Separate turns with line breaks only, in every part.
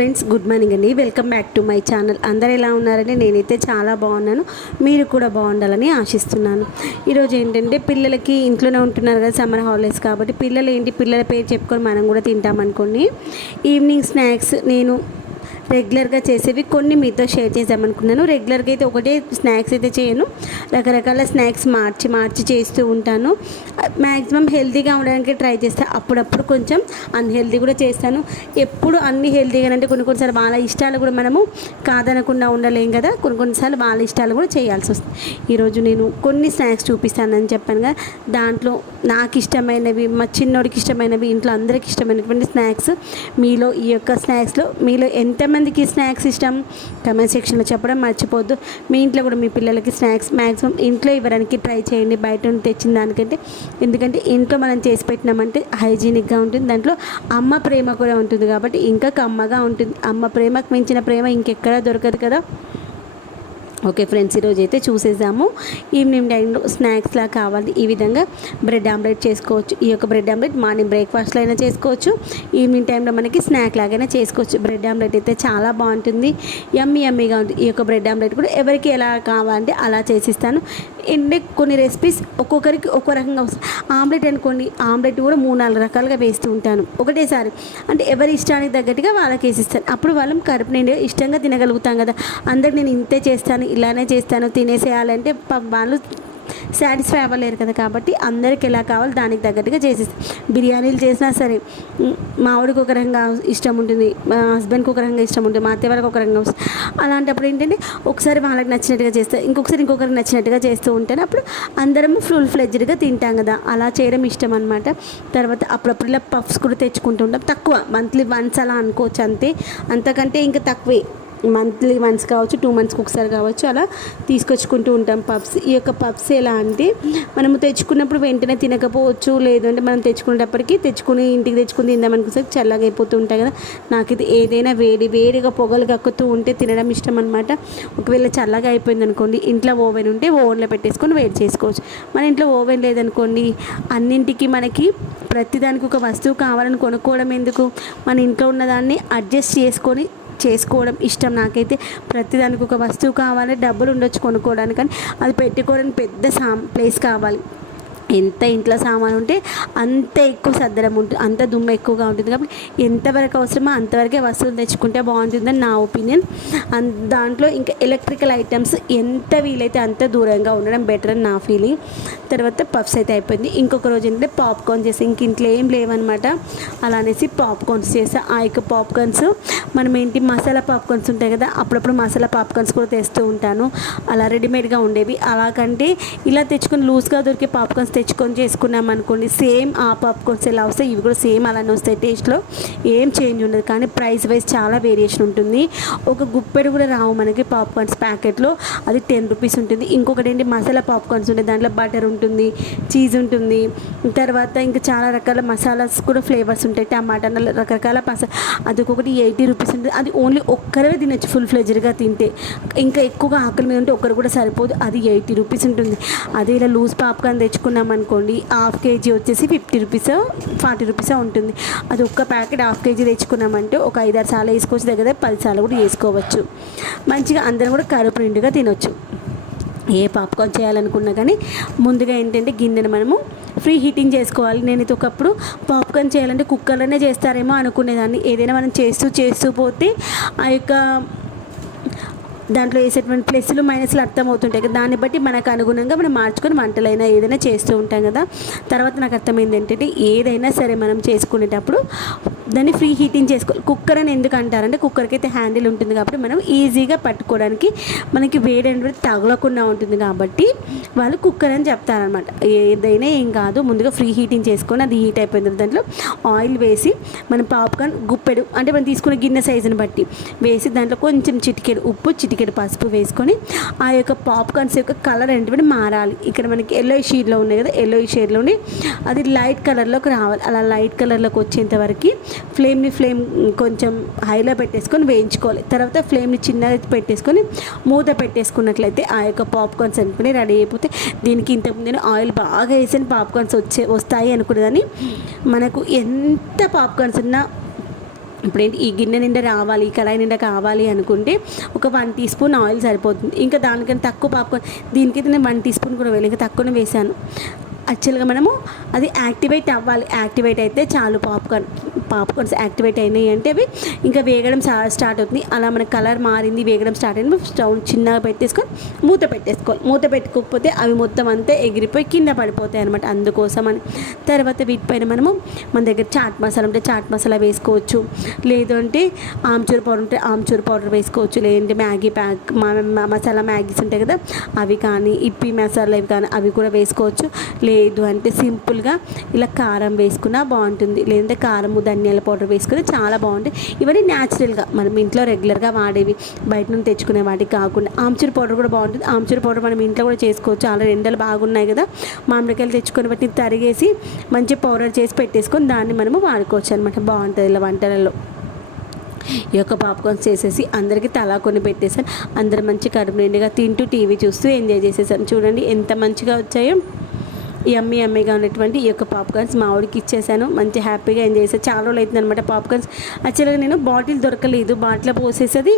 Friends good morning అండి. Welcome back to my channel. అందరు ఎలా ఉన్నారని నేనైతే చాలా బాగున్నాను. మీరు కూడా బాగుండాలని ఆశిస్తున్నాను. ఈరోజు ఏంటంటే పిల్లలకి ఇంట్లోనే ఉంటున్నారు కదా సమ్మర్ హాలిడేస్ కాబట్టి పిల్లలు ఏంటి? పిల్లల పేరు చెప్పుకొని మనం కూడా తింటామనుకోండి ఈవినింగ్ స్నాక్స్ నేను రెగ్యులర్గా చేసేవి కొన్ని మీతో షేర్ చేద్దామనుకున్నాను. రెగ్యులర్గా అయితే ఒకటే స్నాక్స్ అయితే చేయను. రకరకాల స్నాక్స్ మార్చి మార్చి చేస్తూ ఉంటాను. మ్యాక్సిమం హెల్తీగా ఉండడానికి ట్రై చేస్తాను అప్పుడప్పుడు కొంచెం అన్హెల్తీ కూడా చేస్తాను. ఎప్పుడు అన్ని హెల్తీగా అంటే కొన్ని కొన్నిసార్లు వాళ్ళ ఇష్టాలు కూడా మనము కాదనకుండా ఉండలేం కదా. కొన్ని కొన్నిసార్లు వాళ్ళ ఇష్టాలు కూడా చేయాల్సి వస్తుంది. ఈరోజు నేను కొన్ని స్నాక్స్ చూపిస్తానని చెప్పాను కదా. దాంట్లో నాకు ఇష్టమైనవి మా చిన్నోడికి ఇష్టమైనవి ఇంట్లో అందరికి ఇష్టమైనటువంటి స్నాక్స్ మీలో ఈ యొక్క స్నాక్స్లో మీలో ఎంతమందికి స్నాక్స్ ఇష్టం. కమెంట్ సెక్షన్లో చెప్పడం మర్చిపోద్దు మీ ఇంట్లో కూడా మీ పిల్లలకి స్నాక్స్ మ్యాక్సిమం ఇంట్లో ఇవ్వడానికి ట్రై చేయండి. బయట నుండి తెచ్చిన దానికంటే. ఎందుకంటే ఇంట్లో మనం చేసి పెట్టినామంటే హైజీనిక్గా ఉంటుంది. దాంట్లో అమ్మ ప్రేమ కూడా ఉంటుంది కాబట్టి ఇంకా కమ్మగా ఉంటుంది. అమ్మ ప్రేమకు మించిన ప్రేమ ఇంకెక్కడా దొరకదు కదా. ఓకే ఫ్రెండ్స్ ఈరోజు అయితే చూసేసాము. ఈవినింగ్ టైంలో స్నాక్స్లా కావాలి ఈ విధంగా బ్రెడ్ ఆమ్లెట్ చేసుకోవచ్చు. ఈ యొక్క బ్రెడ్ ఆమ్లెట్ మార్నింగ్ బ్రేక్ఫాస్ట్లో అయినా చేసుకోవచ్చు. ఈవినింగ్ టైంలో మనకి స్నాక్ లాగైనా చేసుకోవచ్చు. బ్రెడ్ ఆమ్లెట్ అయితే చాలా బాగుంటుంది. యమ్మీ యమ్మీగా ఉంటుంది ఈ యొక్క బ్రెడ్ ఆమ్లెట్ కూడా ఎవరికి ఎలా కావాలంటే అలా చేసిస్తాను. అండ్ కొన్ని రెసిపీస్ ఒక్కొక్కరికి ఒక్కో రకంగా వస్తుంది ఆమ్లెట్ అనుకోండి ఆమ్లెట్ కూడా మూడు నాలుగు రకాలుగా వేస్తూ ఉంటాను. ఒకటేసారి అంటే ఎవరి ఇష్టానికి తగ్గట్టుగా వాళ్ళకి వేసిస్తాను అప్పుడు వాళ్ళం కడుపు నేను ఇష్టంగా తినగలుగుతాం కదా. అందరికి నేను ఇంతే చేస్తాను. ఇలానే చేస్తాను తినేసేయాలంటే వాళ్ళు సాటిస్ఫై అవ్వలేరు కదా కాబట్టి అందరికి ఎలా కావాలో దానికి తగ్గట్టుగా చేసేస్తాను బిర్యానీలు చేసినా సరే మా ఆవిడకి ఒక రకంగా ఇష్టం ఉంటుంది మా హస్బెండ్కి ఒక రకంగా ఇష్టం ఉంటుంది మా అత్తయ్య వాళ్ళకి ఒక రకంగా వస్తుంది. అలాంటప్పుడు ఏంటంటే ఒకసారి వాళ్ళకి నచ్చినట్టుగా చేస్తా ఇంకొకసారి ఇంకొకరికి నచ్చినట్టుగా చేస్తూ ఉంటాను. అప్పుడు అందరం ఫుల్ ఫ్లెడ్జ్డ్గా తింటాం కదా అలా చేయడం ఇష్టం అనమాట తర్వాత అప్పుడప్పుడు ఇలా పఫ్స్ కూడా తెచ్చుకుంటూ ఉంటాం. తక్కువ మంత్లీ వన్స్ అలా అనుకోవచ్చు అంతే. అంతకంటే ఇంకా తక్కువే. మంత్లీ వన్స్ కావచ్చు టూ మంత్స్కి ఒకసారి కావచ్చు అలా తీసుకొచ్చుకుంటూ ఉంటాం పప్స్. ఈ యొక్క పప్స్ ఎలా అంటే మనము తెచ్చుకున్నప్పుడు వెంటనే తినకపోవచ్చు లేదంటే మనం తెచ్చుకునేటప్పటికి తెచ్చుకుని ఇంటికి తెచ్చుకుని తిందామనుకుంటే చల్లగా అయిపోతూ ఉంటాయి కదా. నాకైతే ఏదైనా వేడి వేడిగా పొగలు కక్కుతూ ఉంటే తినడం ఇష్టం అనమాట ఒకవేళ చల్లగా అయిపోయింది అనుకోండి ఇంట్లో ఓవెన్ ఉంటే ఓవెన్లో పెట్టేసుకొని వేడి చేసుకోవచ్చు. మన ఇంట్లో ఓవెన్ లేదనుకోండి అన్నింటికి మనకి ప్రతిదానికి ఒక వస్తువు కావాలని కొనుక్కోవడం ఎందుకు? మన ఇంట్లో ఉన్నదాన్ని అడ్జస్ట్ చేసుకొని చేసుకోవడం ఇష్టం నాకైతే. ప్రతిదానికి ఒక వస్తువు కావాలి డబ్బులు ఉండొచ్చు కొనుక్కోవడానికి కానీ అది పెట్టుకోవడానికి పెద్ద సా ప్లేస్ కావాలి. ఎంత ఇంట్లో సామాన్ ఉంటే అంత ఎక్కువ సద్దరం ఉంటుంది అంత దుమ్ము ఎక్కువగా ఉంటుంది కాబట్టి ఎంతవరకు అవసరమో అంతవరకే వస్తువులు తెచ్చుకుంటే బాగుంటుందని నా ఒపీనియన్. అన్ దాంట్లో ఇంకా ఎలక్ట్రికల్ ఐటమ్స్ ఎంత వీలైతే అంత దూరంగా ఉండడం బెటర్ అని నా ఫీలింగ్. తర్వాత పఫ్స్ అయితే అయిపోయింది. ఇంకొక రోజు ఏంటంటే పాప్కార్న్ చేసి ఇంక ఇంట్లో ఏం లేవన్నమాట. అలా అనేసి పాప్కార్న్స్ చేసా. ఆ యొక్క పాప్కార్న్స్ మనం ఏంటి మసాలా పాప్కార్న్స్ ఉంటాయి కదా అప్పుడప్పుడు మసాలా పాప్కార్న్స్ కూడా తెస్తూ ఉంటాను. అలా రెడీమేడ్గా ఉండేవి. అలాగంటే ఇలా తెచ్చుకొని లూజ్గా దొరికే పాప్కార్న్స్ తెచ్చుకొని చేసుకున్నాం అనుకోండి సేమ్ ఆ పాప్కార్న్స్ ఎలా వస్తాయి ఇవి కూడా సేమ్ అలానే వస్తాయి టేస్ట్లో ఏం చేంజ్ ఉండదు కానీ ప్రైస్ వైజ్ చాలా వేరియేషన్ ఉంటుంది. ఒక గుప్పెడు కూడా రావు మనకి పాప్కార్న్స్ ప్యాకెట్లో అది టెన్ రూపీస్ ఉంటుంది. ఇంకొకటి ఏంటి మసాలా పాప్కార్న్స్ ఉంటాయి దాంట్లో బటర్ ఉంటుంది చీజ్ ఉంటుంది. తర్వాత ఇంకా చాలా రకాల మసాలాస్ కూడా ఫ్లేవర్స్ ఉంటాయి టమాటా రకరకాల మసాలా అది ఒక్కొక్కటి ఎయిటీ రూపీస్ ఉంటుంది. అది ఓన్లీ ఒక్కరే తినచ్చు ఫుల్ ఫ్లెజర్గా తింటే. ఇంకా ఎక్కువగా ఆకలి మీద ఉంటే ఒక్కరు కూడా సరిపోదు అది ఎయిటీ రూపీస్ ఉంటుంది. అదే ఇలా లూజ్ పాప్కార్న్ తెచ్చుకున్నాం అనుకోండి హాఫ్ కేజీ వచ్చేసి ఫిఫ్టీ రూపీస్ ఫార్టీ రూపీస్ ఉంటుంది. అది ఒక్క ప్యాకెట్ హాఫ్ కేజీ తెచ్చుకున్నామంటే ఒక ఐదారు సార్లు వేసుకోవచ్చు దగ్గర పది సార్లు కూడా వేసుకోవచ్చు. మంచిగా అందరం కూడా కరుపు నిండుగా తినొచ్చు. ఏ పాప్కార్న్ చేయాలనుకున్నా కానీ ముందుగా ఏంటంటే గిన్నెను మనము ఫ్రీ హీటింగ్ చేసుకోవాలి. నేను ఇది ఒకప్పుడు పాప్కార్న్ చేయాలంటే కుక్కర్లోనే చేస్తారేమో అనుకునేదాన్ని. ఏదైనా మనం చేస్తూ చేస్తూ పోతే ఆ యొక్క దాంట్లో వేసేటువంటి ప్లస్లు మైనస్లు అర్థమవుతుంటాయి కదా. దాన్ని బట్టి మనకు అనుగుణంగా మనం మార్చుకొని వంటలైనా ఏదైనా చేస్తూ ఉంటాం కదా. తర్వాత నాకు అర్థమైంది ఏంటంటే ఏదైనా సరే మనం చేసుకునేటప్పుడు దాన్ని ఫ్రీ హీటింగ్ చేసుకోవాలి కుక్కర్ అని ఎందుకు అంటారంటే కుక్కర్కి అయితే హ్యాండిల్ ఉంటుంది కాబట్టి మనం ఈజీగా పట్టుకోవడానికి మనకి వేడి అనేది తగలకుండా ఉంటుంది కాబట్టి వాళ్ళు కుక్కర్ అని చెప్తారనమాట ఏదైనా ఏం కాదు ముందుగా ఫ్రీ హీటింగ్ చేసుకొని అది హీట్ అయిపోయిన దాంట్లో ఆయిల్ వేసి మనం పాప్కార్న్ గుప్పెడు అంటే మనం తీసుకున్న గిన్నె సైజుని బట్టి వేసి దాంట్లో కొంచెం చిటికెడు ఉప్పు చిటికెడు పసుపు వేసుకొని ఆ యొక్క పాప్కార్న్స్ యొక్క కలర్ ఏంటంటే మారాలి. ఇక్కడ మనకి ఎల్లో షేడ్లో ఉన్నాయి కదా ఎల్లో షేడ్లో ఉండి అది లైట్ కలర్లోకి రావాలి. అలా లైట్ కలర్లోకి వచ్చేంత వరకు ఫ్లేమ్ని ఫ్లేమ్ కొంచెం హైలో పెట్టేసుకొని వేయించుకోవాలి. తర్వాత ఫ్లేమ్ని చిన్నగా పెట్టేసుకొని మూత పెట్టేసుకున్నట్లయితే ఆ యొక్క పాప్కార్న్స్ అనుకుని రెడీ అయిపోతే దీనికి ఇంతకుముందు నేను ఆయిల్ బాగా వేసిన పాప్కార్న్స్ వచ్చే వస్తాయి అనుకునేదాన్ని. మనకు ఎంత పాప్కార్న్స్ ఉన్నా ఇప్పుడు ఏంటి ఈ గిన్నె నిండా రావాలి ఈ కడాయి నిండా కావాలి అనుకుంటే ఒక వన్ టీ స్పూన్ ఆయిల్ సరిపోతుంది. ఇంకా దానికంటే తక్కువ పాప్కార్న్ దీనికైతే నేను వన్ టీ స్పూన్ కూడా వేయలేదు ఇంకా తక్కువనే వేసాను యాక్చువల్గా మనము అది యాక్టివేట్ అవ్వాలి. యాక్టివేట్ అయితే చాలు పాప్కార్న్. పాప్కార్న్స్ యాక్టివేట్ అయినాయి అంటే అవి ఇంకా వేగడం స్టార్ట్ అవుతుంది. అలా మన కలర్ మారింది వేగడం స్టార్ట్ అయింది. స్టవ్ చిన్నగా పెట్టేసుకొని మూత పెట్టేసుకోవాలి. మూత పెట్టుకోకపోతే అవి మొత్తం అంతా ఎగిరిపోయి కింద పడిపోతాయి అనమాట అందుకోసం అని. తర్వాత వీటిపైన మనము మన దగ్గర చాట్ మసాలా ఉంటే చాట్ మసాలా వేసుకోవచ్చు. లేదు అంటే ఆమ్చూర్ పౌడర్ ఉంటే ఆమ్చూర్ పౌడర్ వేసుకోవచ్చు. లేదంటే మ్యాగీ ప్యాక్ మసాలా మ్యాగీస్ ఉంటాయి కదా అవి కానీ ఇప్పి మసాలా ఇవి కానీ అవి కూడా వేసుకోవచ్చు. లేదు అంటే సింపుల్గా ఇలా కారం వేసుకున్నా బాగుంటుంది. లేదంటే కారము ధనియాల పౌడర్ వేసుకుని చాలా బాగుంటాయి. ఇవన్నీ న్యాచురల్గా మనం ఇంట్లో రెగ్యులర్గా వాడేవి బయట నుండి తెచ్చుకునే వాటికి కాకుండా. ఆమ్చూర్ పౌడర్ కూడా బాగుంటుంది. ఆమ్చూర్ పౌడర్ మనం ఇంట్లో కూడా చేసుకోవచ్చు. ఆల్రెడీ ఎండలు బాగున్నాయి కదా. మామిడికాయలు తెచ్చుకొని వాటిని తరిగేసి మంచి పౌడర్ చేసి పెట్టేసుకొని దాన్ని మనము వాడుకోవచ్చు అనమాట బాగుంటుంది ఇలా వంటలలో. ఈ యొక్క పాప్కార్న్స్ చేసేసి అందరికీ తలా కొని పెట్టేసాను అందరు మంచి కడుపు నిండుగా తింటూ టీవీ చూస్తూ ఎంజాయ్ చేసేసాను చూడండి ఎంత మంచిగా వచ్చాయో. ఈ అమ్మి అమ్మిగా ఉన్నటువంటి ఈ యొక్క పాప్కార్న్స్ మా ఆవిడకి ఇచ్చేసాను. మంచి హ్యాపీగా ఎంజాయ్ చేసాను చాలా రోజులు అవుతుంది అనమాట పాప్కార్న్స్ యాక్చువల్గా నేను బాటిల్ దొరకలేదు. బాటిల్ పోసేసేది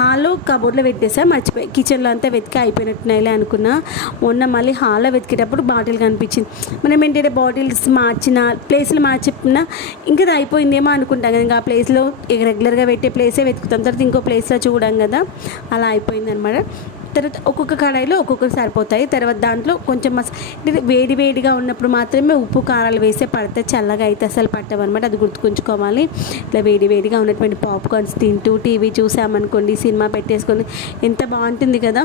హాల్లో కబోర్డ్లో పెట్టేసా మర్చిపోయి. కిచెన్లో అంతా వెతికి అయిపోయినట్టున్నాయిలే అనుకున్నా. మొన్న మళ్ళీ హాల్లో వెతికేటప్పుడు బాటిల్ కనిపించింది. మనం ఏంటంటే బాటిల్స్ మార్చిన ప్లేస్లు మార్చినా ఇంకా అది అయిపోయిందేమో అనుకుంటాం కదా. ఇంకా ఆ ప్లేస్లో రెగ్యులర్గా పెట్టే ప్లేసే వెతుకుతాం. తర్వాత ఇంకో ప్లేస్లో చూడం కదా. అలా అయిపోయింది అనమాట తర్వాత ఒక్కొక్క కడాయిలో ఒక్కొక్కరు సరిపోతాయి. తర్వాత దాంట్లో కొంచెం మస వేడి వేడిగా ఉన్నప్పుడు మాత్రమే ఉప్పు కారాలు వేస్తే పడితే చల్లగా అయితే అసలు పట్టవన్నమాట. అది గుర్తుకుంచుకోవాలి ఇట్లా వేడి వేడిగా ఉన్నటువంటి పాప్కార్న్స్ తింటూ టీవీ చూసామనుకోండి సినిమా పెట్టేసుకొని ఎంత బాగుంటుంది కదా!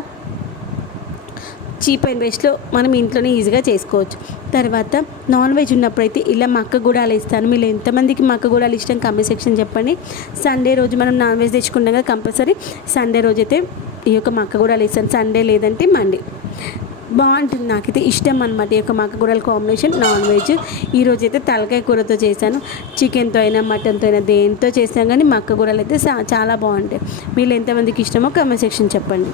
చీప్ అండ్ వేస్ట్లో మనం ఇంట్లోనే ఈజీగా చేసుకోవచ్చు. తర్వాత నాన్ వెజ్ ఉన్నప్పుడైతే ఇలా మక్క గూడాలు ఇస్తాను. మీరు ఎంతమందికి మక్క గూడాలు ఇష్టం? కమెంట్ సెక్షన్ చెప్పండి. సండే రోజు మనం నాన్ వెజ్ తెచ్చుకుంటాం కదా కంపల్సరీ. సండే రోజు అయితే ఈ యొక్క మక్క గూడాలు ఇస్తాను సండే లేదంటే మండే బాగుంటుంది నాకైతే ఇష్టం అనమాట ఈ యొక్క మక్క గూడల కాంబినేషన్ నాన్ వెజ్ ఈరోజు అయితే తలకాయ కూరతో చేశాను. చికెన్తో అయినా మటన్తో అయినా దేంతో చేసాను కానీ మక్క గూడలు అయితే చాలా బాగుంటాయి. మీరు ఎంతమందికి ఇష్టమో కమెంట్ సెక్షన్ చెప్పండి.